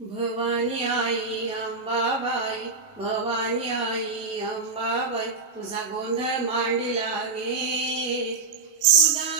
भवानी आई अंबाबाई भवानी आई अंबाबाई तुझा गोंधळ मांडला लागे उदा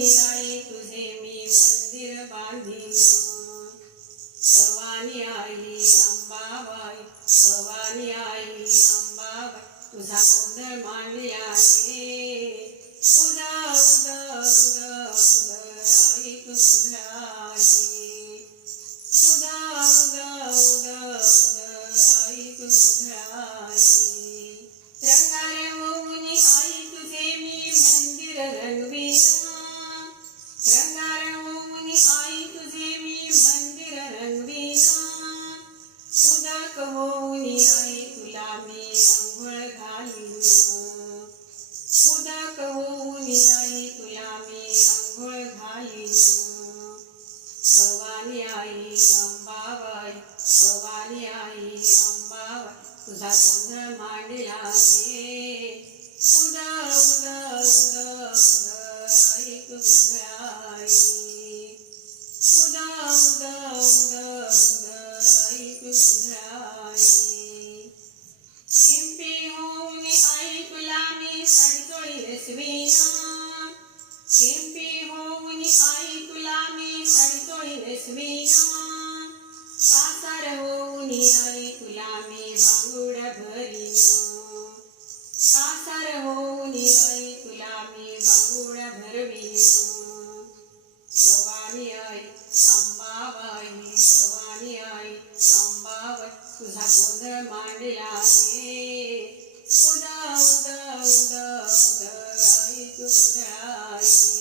आई तुझे मी मंदिर बांधीन भवानी आई अंबाबाई भवानी आई अंबाबाई तुझा गोंधळ मांडली आई उदा उदा उदा उदा आई तुझे 语 us.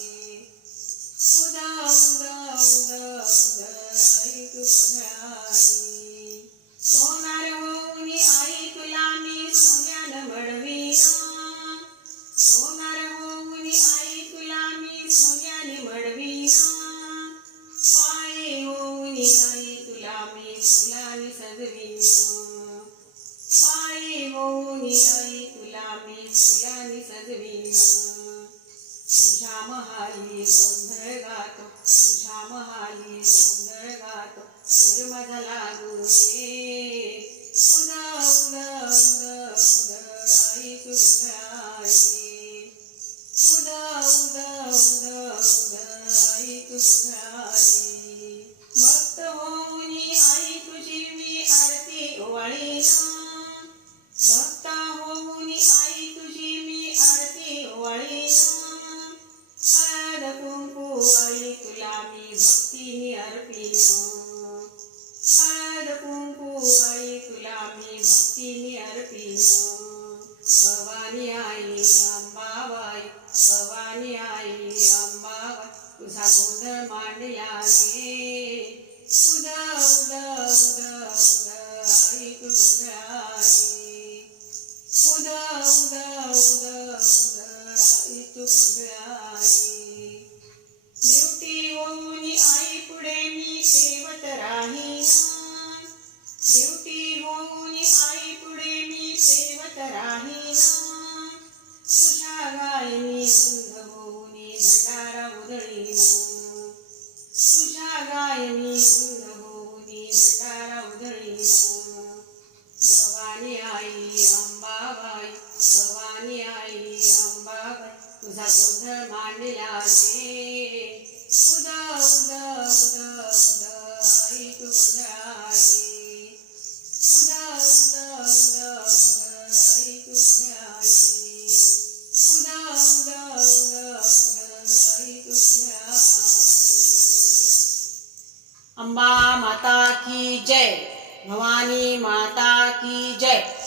मांडयाने उदा उदा उदा उदा ऐक मुदाई आई पुढे मी सेवत राही ब्युटी होऊन आई पुढे मी सेवत राही तुझ्या गायी भटारा उदळी मांडला मी उदा उदा उदा उदा ऐक गोंधळाली उदा उदा उदा उदा अंबा माता की जय भवानी माता की जय